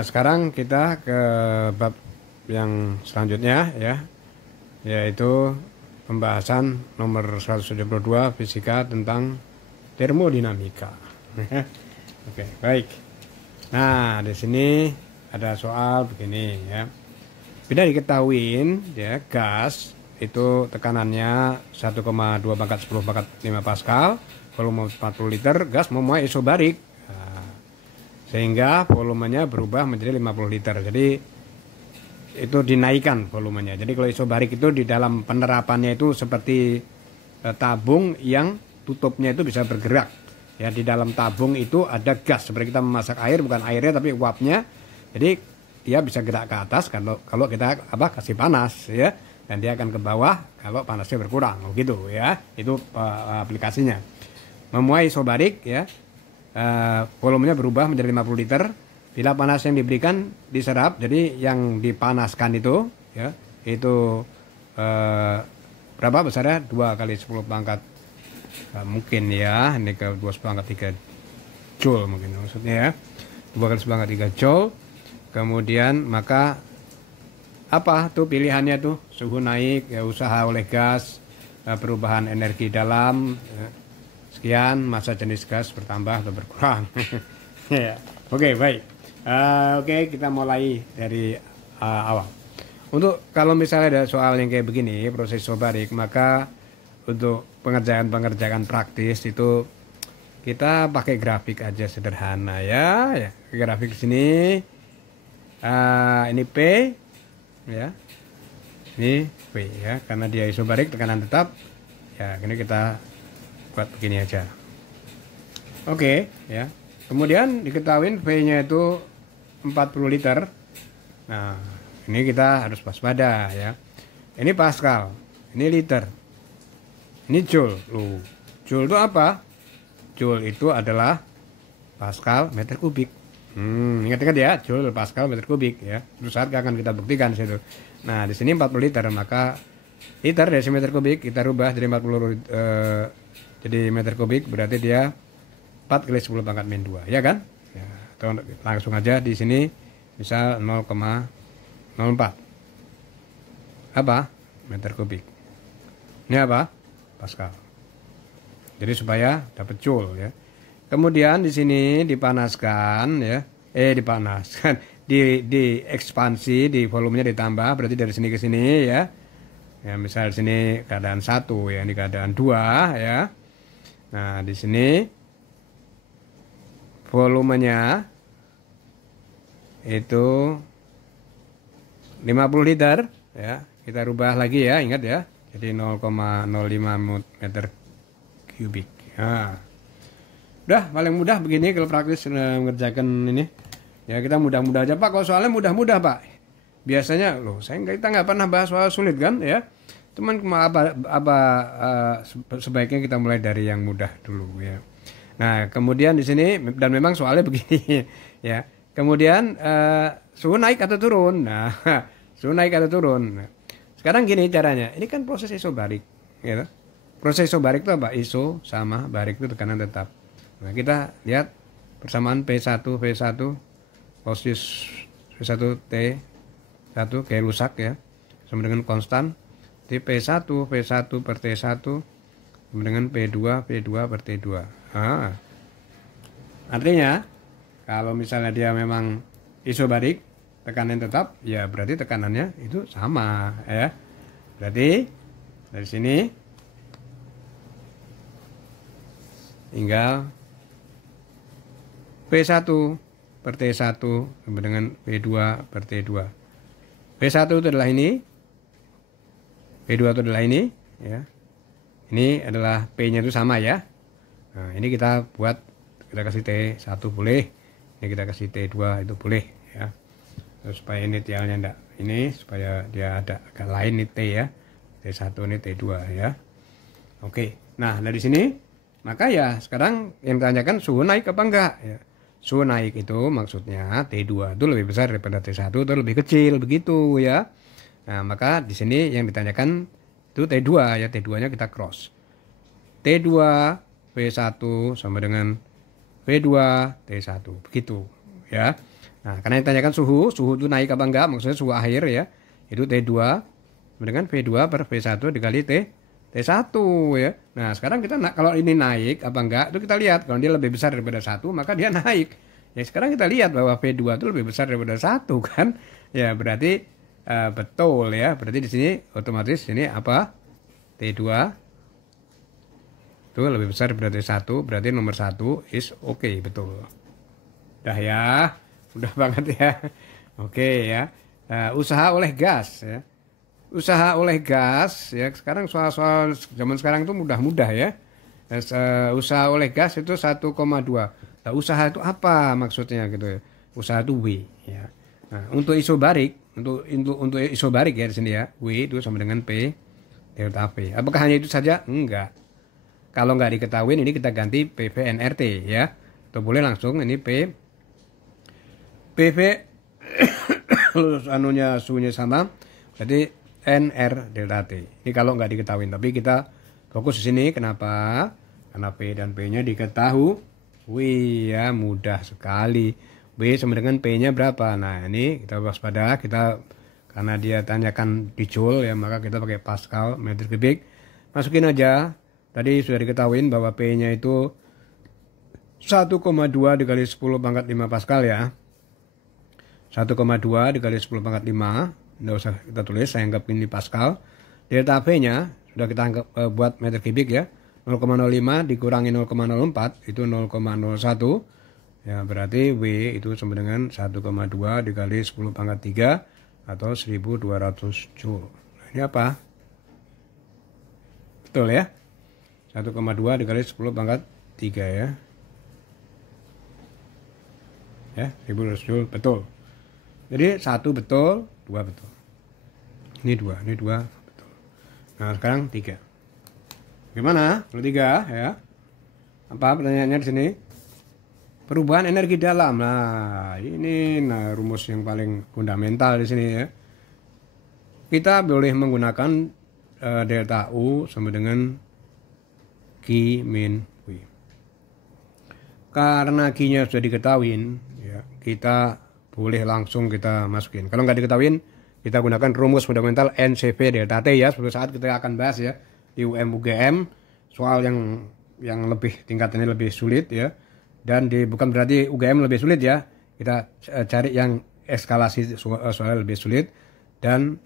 Sekarang kita ke bab yang selanjutnya ya, yaitu pembahasan nomor 172 fisika tentang termodinamika. Oke, baik. Nah, di sini ada soal begini ya. Bila diketahuin ya, gas itu tekanannya 1,2 pangkat 10 pangkat 5 Pascal, volume 40 liter, gas memuai isobarik. Sehingga volumenya berubah menjadi 50 liter. Jadi itu dinaikkan volumenya. Jadi kalau isobarik itu di dalam penerapannya itu seperti tabung yang tutupnya itu bisa bergerak. Ya, di dalam tabung itu ada gas seperti kita memasak air, bukan airnya tapi uapnya. Jadi dia bisa gerak ke atas kalau kita kasih panas ya, dan dia akan ke bawah kalau panasnya berkurang gitu ya. Itu aplikasinya. Memuai isobarik ya. Volumenya berubah menjadi 50 liter bila panas yang diberikan diserap. Jadi yang dipanaskan itu ya, itu berapa besarnya? 2 kali 10 pangkat mungkin ya, ini ke 2 pangkat 3 joule mungkin maksudnya ya, 2 kali 10 pangkat 3 joule. Kemudian maka apa tuh pilihannya tuh? Suhu naik ya, usaha oleh gas, perubahan energi dalam sekian, masa jenis gas bertambah atau berkurang. Ya. Oke, baik. Oke, kita mulai dari awal. Untuk kalau misalnya ada soal yang kayak begini, proses isobarik, maka untuk pengerjaan praktis itu kita pakai grafik aja sederhana ya. Grafik sini ini P ya. Ini P ya, karena dia isobarik tekanan tetap. Ya, ini kita buat begini aja. Oke ya. Kemudian diketahui V-nya itu 40 liter. Nah, ini kita harus waspada ya. Ini Pascal, ini liter. Ini joule. Joule itu apa? Joule itu adalah Pascal meter kubik. Ingat-ingat ya, joule Pascal meter kubik ya. Terus saat akan kita buktikan di situ. Nah, di sini 40 liter, maka liter desimeter kubik kita rubah dari 40 jadi meter kubik, berarti dia 4 kali 10 pangkat min 2 ya kan ya, atau langsung aja di sini misal 0,04 apa meter kubik, ini apa Pascal. Jadi supaya dapat joule ya. Kemudian di sini dipanaskan ya, dipanaskan di ekspansi, di volumenya ditambah, berarti dari sini ke sini ya. Ya, misal di sini keadaan 1 ya, ini keadaan 2 ya. Nah, di sini volumenya itu 50 liter ya. Kita rubah lagi ya, ingat ya. Jadi 0,05 meter kubik. Nah, udah paling mudah begini kalau praktis mengerjakan ini. Ya, kita mudah-mudah aja Pak. Kalau soalnya mudah-mudah Pak. Biasanya kita nggak pernah bahas soal sulit kan ya. Cuman sebaiknya kita mulai dari yang mudah dulu ya. Nah, kemudian di sini dan memang soalnya begini ya. Kemudian suhu naik atau turun. Nah, suhu naik atau turun. Nah, sekarang gini caranya. Ini kan proses isobarik ya. Proses isobarik itu apa? Iso sama barik itu tekanan tetap. Nah, kita lihat persamaan P1 Celsius P1 T1 kayak rusak ya. Sama dengan konstan. Jadi P1 per T1 sama dengan P2 per T2. Nah, artinya kalau misalnya dia memang isobarik, tekanan tetap, ya berarti tekanannya itu sama ya. Berarti dari sini tinggal P1 per T1 sama dengan P2 per T2. P1 itu adalah ini, P2 itu adalah ini ya. Ini adalah P-nya itu sama ya. Nah, ini kita kasih T1 boleh. Ini kita kasih T2 itu boleh ya. Terus supaya ini tialnya enggak ini, supaya dia ada agak lain nih T ya. T1 ini T2 ya. Oke. Nah, dari sini maka ya sekarang yang ditanyakan suhu naik apa enggak ya. Suhu naik itu maksudnya T2 itu lebih besar daripada T1 atau lebih kecil begitu ya. Nah, maka di sini yang ditanyakan itu T2 ya, T2-nya kita cross. T2 V1 sama dengan V2 T1 begitu ya. Nah, karena ditanyakan suhu itu naik apa enggak, maksudnya suhu akhir ya. Itu T2 dengan V2 per V1 dikali T1 ya. Nah, sekarang kita kalau ini naik apa enggak, itu kita lihat. Kalau dia lebih besar daripada 1, maka dia naik. Ya, sekarang kita lihat bahwa V2 itu lebih besar daripada 1 kan. Ya, berarti betul ya. Berarti di sini otomatis ini apa? T2 itu lebih besar daripada T1, berarti nomor 1 is oke, betul. Udah ya. Udah banget ya. Oke ya. Usaha oleh gas ya. Usaha oleh gas ya. Sekarang soal-soal zaman sekarang itu mudah-mudah ya. Usaha oleh gas itu 1,2. Nah, usaha itu apa maksudnya gitu ya. Usaha itu W ya. Nah, untuk isobarik, untuk isobarik ya di sini ya. W itu sama dengan P delta V. Apakah hanya itu saja? Enggak. Kalau nggak diketahui ini kita ganti PV-NRT ya. Atau boleh langsung ini PV anunya suhunya sama, jadi NR delta T. Ini kalau nggak diketahui, tapi kita fokus di sini. Kenapa? Karena P dan P-nya diketahui. Wih ya, mudah sekali. W sama dengan P-nya berapa? Nah, ini kita waspada, karena dia tanyakan di joule ya, maka kita pakai Pascal meter kubik. Masukin aja. Tadi sudah diketahui bahwa P-nya itu 1,2 dikali 10 pangkat 5 Pascal ya. 1,2 dikali 10 pangkat 5, nggak usah kita tulis, saya anggap ini Pascal. Delta V-nya sudah kita anggap buat meter kubik ya, 0,05 dikurangi 0,04 itu 0,01 ya, berarti W itu sama dengan 1,2 dikali 10 pangkat 3 atau 1200 joule. Nah, ini apa? Betul ya, 1,2 dikali 10 pangkat 3 ya, 1200 joule, betul. Jadi 1 betul, 2 betul. Ini 2 betul. Nah, sekarang 3. Gimana? Kalau 3 ya. Apa pertanyaannya di sini? Perubahan energi dalam. Nah, ini rumus yang paling fundamental di sini ya. Kita boleh menggunakan delta U sama dengan Q min W. Karena Q-nya sudah diketahui ya, kita boleh langsung kita masukin. Kalau nggak diketahuin, kita gunakan rumus fundamental NCV delta T ya. Suatu saat kita akan bahas ya di UGM soal yang lebih tingkatannya lebih sulit ya. Dan bukan berarti UGM lebih sulit ya. Kita cari yang eskalasi soal lebih sulit dan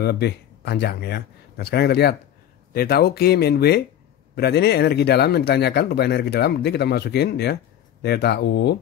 lebih panjang ya. Nah, sekarang kita lihat delta U Q min W, berarti ini energi dalam yang ditanyakan, perubahan energi dalam. Berarti kita masukin ya delta U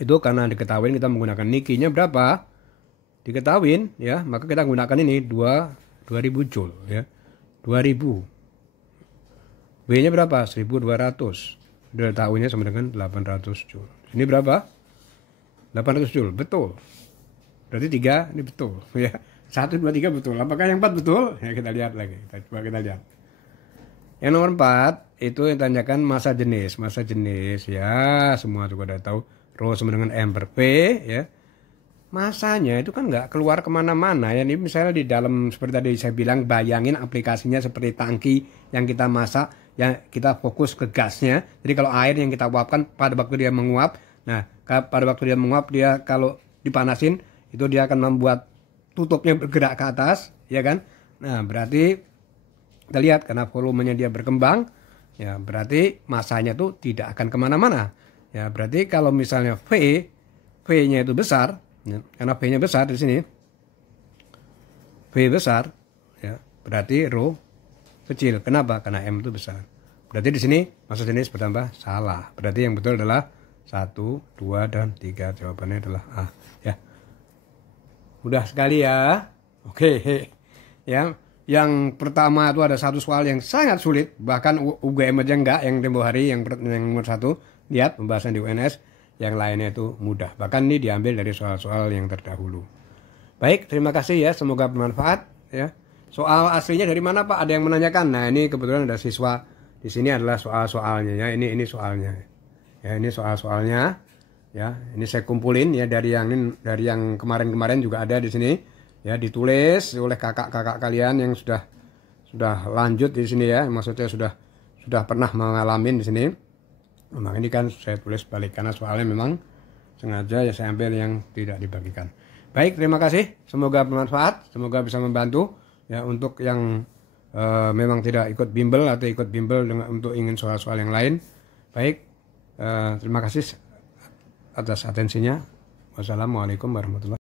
itu karena diketahui kita menggunakan Q-nya berapa, diketahui ya, maka kita gunakan ini 2000 joule ya, 2000. W-nya berapa? 1200. Delta U-nya sama dengan 800 joule. Ini berapa? 800 joule, betul. Berarti 3 ini betul ya. 1, 2, 3 betul. Apakah yang 4 betul? Ya, kita lihat lagi. Kita lihat. Yang nomor 4 itu yang tanyakan massa jenis. Massa jenis ya, semua juga udah tahu. Rho sama dengan M per P ya. Masanya itu kan nggak keluar kemana-mana ya. Ini misalnya di dalam seperti tadi saya bilang, bayangin aplikasinya seperti tangki yang kita masak, yang kita fokus ke gasnya. Jadi kalau air yang kita uapkan pada waktu dia menguap, nah pada waktu dia menguap, dia kalau dipanasin itu dia akan membuat tutupnya bergerak ke atas ya kan. Nah, berarti kita lihat karena volumenya dia berkembang ya, berarti masanya tuh tidak akan kemana-mana ya. Berarti kalau misalnya V-nya itu besar ya, karena V-nya besar di sini, V besar ya, berarti rho kecil. Kenapa? Karena M itu besar. Berarti di sini massa jenis bertambah. Salah. Berarti yang betul adalah 1, 2, dan 3. Jawabannya adalah A ya. Mudah sekali ya. Oke ya. Yang pertama itu ada satu soal yang sangat sulit, bahkan UGM aja enggak, yang tempo hari yang nomor 1, lihat pembahasan di UNS, yang lainnya itu mudah. Bahkan ini diambil dari soal-soal yang terdahulu. Baik, terima kasih ya, semoga bermanfaat ya. Soal aslinya dari mana Pak? Ada yang menanyakan. Nah, ini kebetulan ada siswa di sini, adalah soal-soalnya ya. Ini soalnya. Ya, ini soal-soalnya ya. Ini saya kumpulin ya dari yang kemarin-kemarin juga ada di sini. Ya, ditulis oleh kakak-kakak kalian yang sudah lanjut di sini ya. Maksudnya sudah pernah mengalami di sini. Memang ini kan saya tulis balik karena soalnya memang sengaja ya saya ambil yang tidak dibagikan. Baik, terima kasih. Semoga bermanfaat, semoga bisa membantu ya untuk yang memang tidak ikut bimbel atau ikut bimbel untuk ingin soal-soal yang lain. Baik, terima kasih atas atensinya. Wassalamualaikum warahmatullahi wabarakatuh.